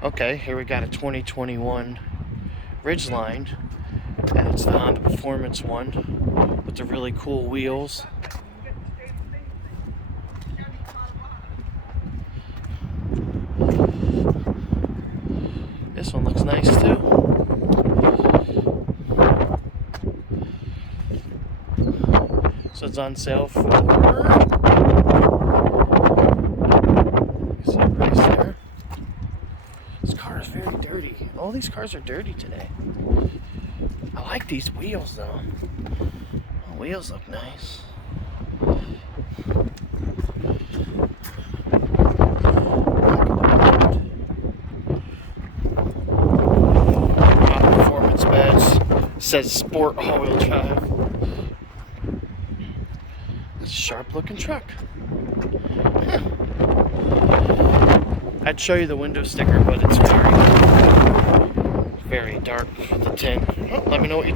Okay, here we got a 2021 Ridgeline, and it's the Honda Performance one with the really cool wheels. This one looks nice too. So it's on sale for, see the price there. This car is very dirty. All these cars are dirty today. I like these wheels though. The wheels look nice. Performance badge says Sport all-wheel drive. It's a sharp-looking truck. Huh. I'd show you the window sticker, but it's very dark with the tint. Well, let me know what you